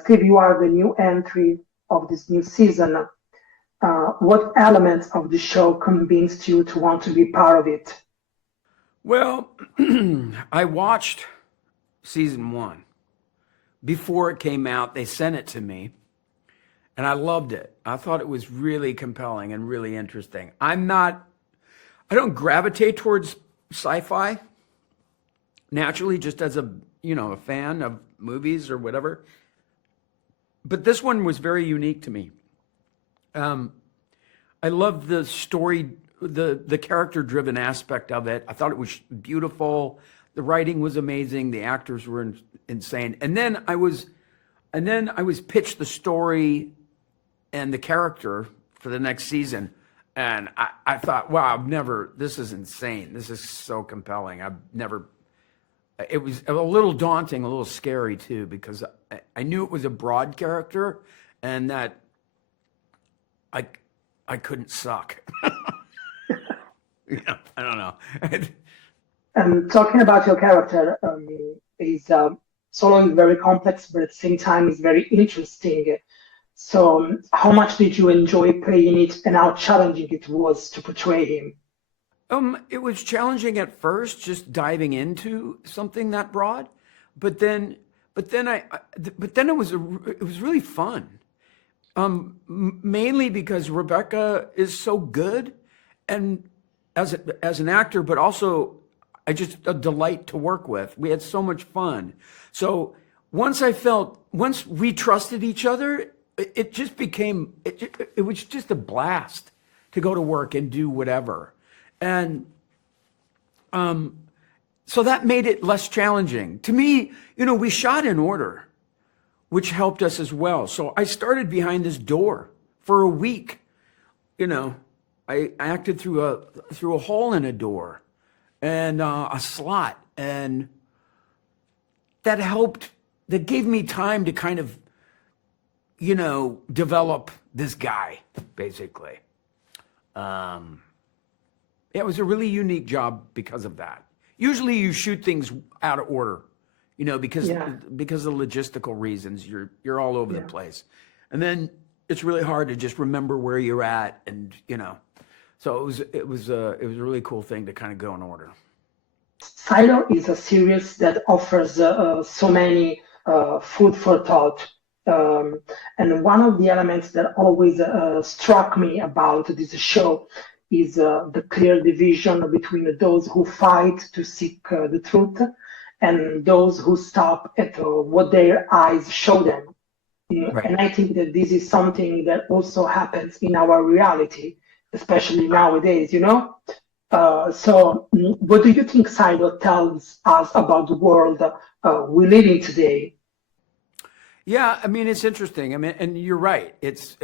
Steve, you are the new entry of this new season. What elements of the show convinced you to want to be part of it? Well, I watched season 1. Before it came out, they sent it to me, and I loved it. I thought it was really compelling and really interesting. I don't gravitate towards sci-fi naturally, just as a fan of movies or whatever. But this one was very unique to me. I loved the story, the character-driven aspect of it. I thought it was beautiful. The writing was amazing. The actors were insane. And then I was pitched the story and the character for the next season. And I thought, wow, this is insane. This is so compelling. It was a little daunting, a little scary too, because I knew it was a broad character and that I couldn't suck. Yeah, I don't know. Talking about your character, Solo is very complex, but at the same time is very interesting. So how much did you enjoy playing it and how challenging it was to portray him? It was challenging at first, just diving into something that broad, but then it was really fun. Mainly because Rebecca is so good, and as an actor, but also just a delight to work with. We had so much fun. So once we trusted each other, it just became it was just a blast to go to work and do whatever. And so that made it less challenging. To me, we shot in order, which helped us as well. So I started behind this door for a week. I acted through a hole in a door and a slot, and that helped. That gave me time to kind of, develop this guy, basically. It was a really unique job because of that. Usually you shoot things out of order, because of logistical reasons. You're all over the place. And then it's really hard to just remember where you're at, and so it was a really cool thing to kind of go in order. Silo is a series that offers so many food for thought. And one of the elements that always struck me about this show is the clear division between those who fight to seek the truth and those who stop at what their eyes show them. Right. And I think that this is something that also happens in our reality, especially nowadays, So what do you think Silo tells us about the world we live in today? Yeah, it's interesting. And you're right. It's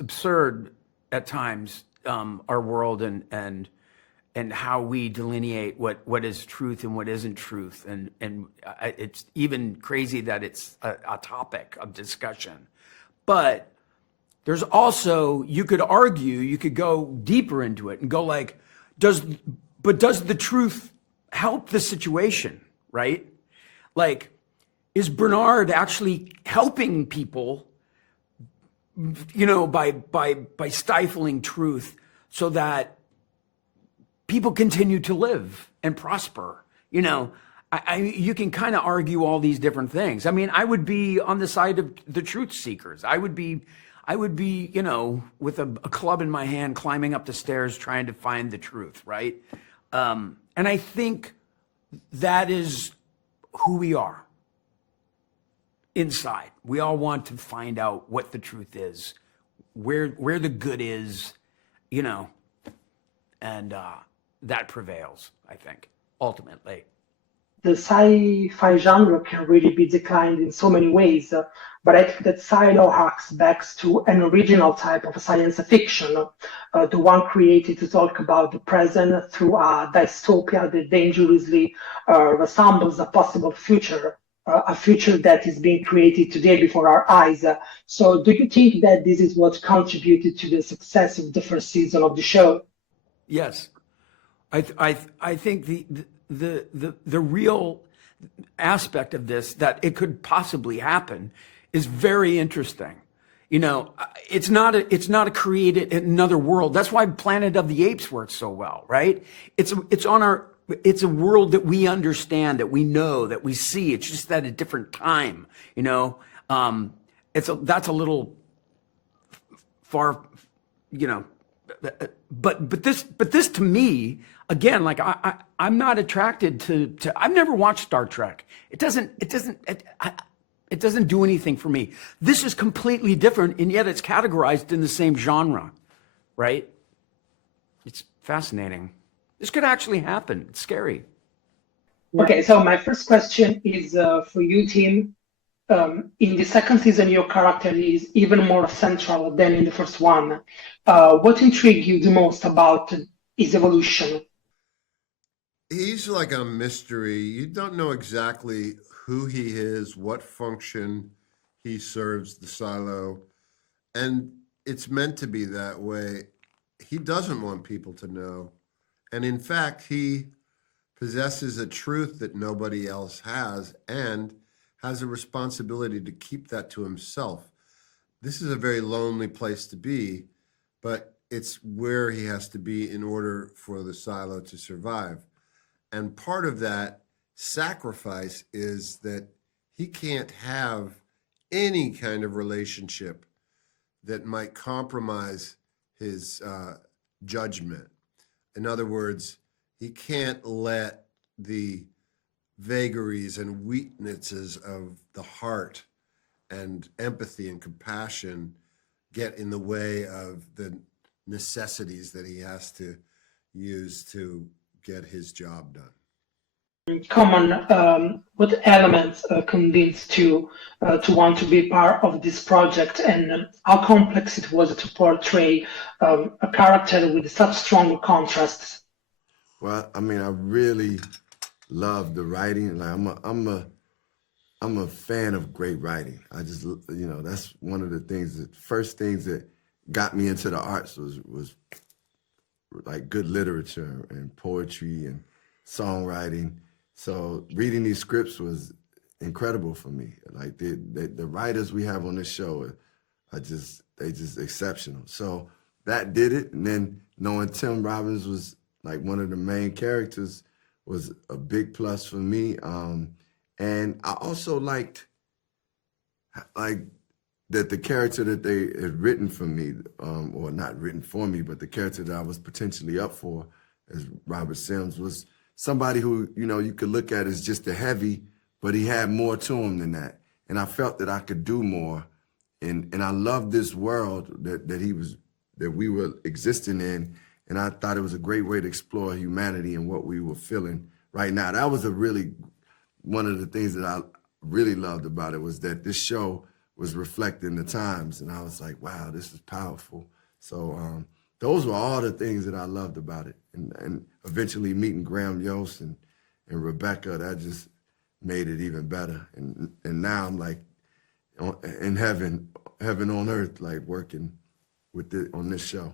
absurd at times, our world and how we delineate what is truth and what isn't truth. And it's even crazy that it's a topic of discussion. But there's also, you could go deeper into it and go like, does the truth help the situation, right? Like, is Bernard actually helping people, by stifling truth so that people continue to live and prosper? You can kind of argue all these different things. I would be on the side of the truth seekers. I would be, with a club in my hand, climbing up the stairs, trying to find the truth, right? And I think that is who we are. Inside, we all want to find out what the truth is, where the good is, and that prevails, I think, ultimately. The sci-fi genre can really be declined in so many ways, but I think that Silo harks back to an original type of science fiction, the one created to talk about the present through a dystopia that dangerously resembles a possible future. A future that is being created today before our eyes. So do you think that this is what contributed to the success of the first season of the show? Yes. I think the real aspect of this, that it could possibly happen, is very interesting. You know, it's not a created another world. That's why Planet of the Apes works so well, right? It's a world that we understand, that we know, that we see. It's just at a different time, you know. That's a little far, you know, but this to me, again, like I'm not attracted to I've never watched Star Trek. It doesn't do anything for me. This is completely different, and yet it's categorized in the same genre, right? It's fascinating. This could actually happen. It's scary. Okay, so my first question is for you, Tim. In the second season, your character is even more central than in the first one. What intrigued you the most about his evolution? He's like a mystery. You don't know exactly who he is, what function he serves the silo, and it's meant to be that way. He doesn't want people to know. And in fact, he possesses a truth that nobody else has and has a responsibility to keep that to himself. This is a very lonely place to be, but it's where he has to be in order for the silo to survive. And part of that sacrifice is that he can't have any kind of relationship that might compromise his judgment. In other words, he can't let the vagaries and weaknesses of the heart and empathy and compassion get in the way of the necessities that he has to use to get his job done. What elements convinced you to want to be part of this project, and how complex it was to portray a character with such strong contrasts? Well, I mean, I really love the writing. Like I'm a fan of great writing. I just, you know, that's one of the things that first things that got me into the arts was like good literature and poetry and songwriting. So reading these scripts was incredible for me. Like the writers we have on this show are just exceptional. So that did it. And then knowing Tim Robbins was like one of the main characters was a big plus for me. And I also liked that the character that they had written for me, or not written for me, but the character that I was potentially up for as Robert Sims was somebody who, you know, you could look at as just a heavy, but he had more to him than that. And I felt that I could do more. And I loved this world that we were existing in. And I thought it was a great way to explore humanity and what we were feeling right now. That was one of the things that I really loved about it, was that this show was reflecting the times. And I was like, wow, this is powerful. So those were all the things that I loved about it. And eventually meeting Graham Yost and Rebecca, that just made it even better. And now I'm like in heaven on earth, like working on this show.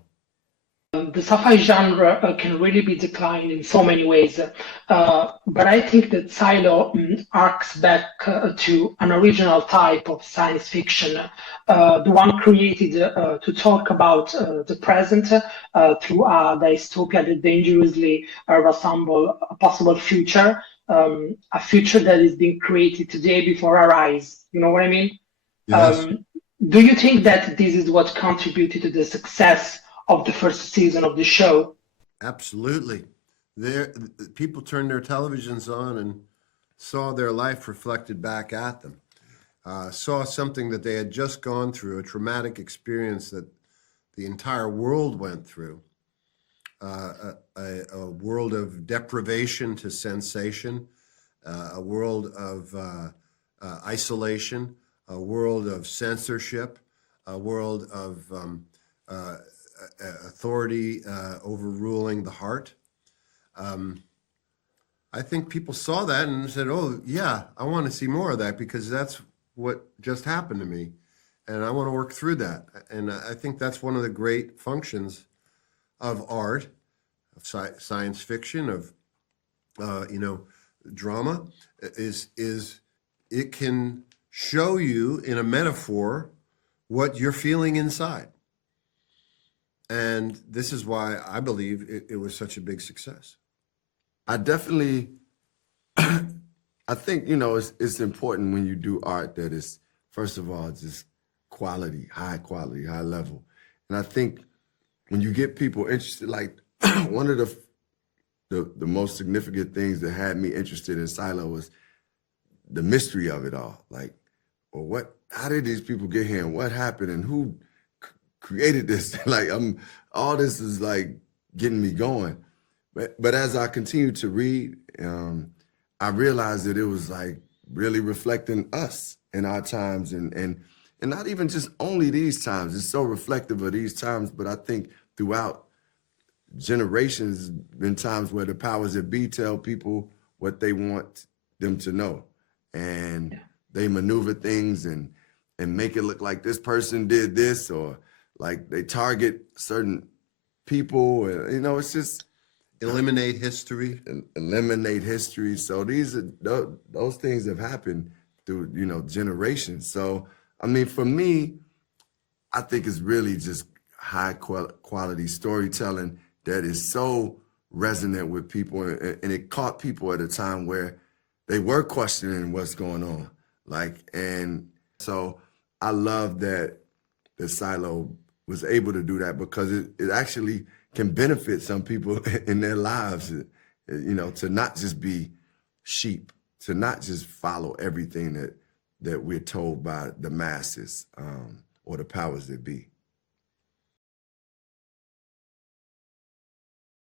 The sci-fi genre can really be declined in so many ways, but I think that Silo arcs back to an original type of science fiction, the one created to talk about the present through a dystopia that dangerously resembles a possible future, a future that is being created today before our eyes. You know what I mean? Yes. Do you think that this is what contributed to the success of the first season of the show? Absolutely. People turned their televisions on and saw their life reflected back at them, saw something that they had just gone through, a traumatic experience that the entire world went through, a world of deprivation to sensation, a world of isolation, a world of censorship, a world of authority overruling the heart. I think people saw that and said, oh, yeah, I want to see more of that because that's what just happened to me. And I want to work through that. And I think that's one of the great functions of art, of science fiction, of, drama, is it can show you in a metaphor what you're feeling inside. And this is why I believe it was such a big success. I definitely, I think, you know, it's important when you do art that it's, first of all, just quality, high level. And I think when you get people interested, like one of the most significant things that had me interested in Silo was the mystery of it all. Like, well, how did these people get here and what happened and who created this? Like, all this is like getting me going. But as I continued to read, I realized that it was like really reflecting us in our times and not even just only these times. It's so reflective of these times, but I think throughout generations, been times where the powers that be tell people what they want them to know. And they maneuver things and make it look like this person did this, or like they target certain people. You know, it's just Eliminate history. Eliminate history. So those things have happened through, you know, generations. So, I mean, for me, I think it's really just high quality storytelling that is so resonant with people, and it caught people at a time where they were questioning what's going on. Like, and so I love that the Silo was able to do that, because it actually can benefit some people in their lives, you know, to not just be sheep, to not just follow everything that we're told by the masses or the powers that be.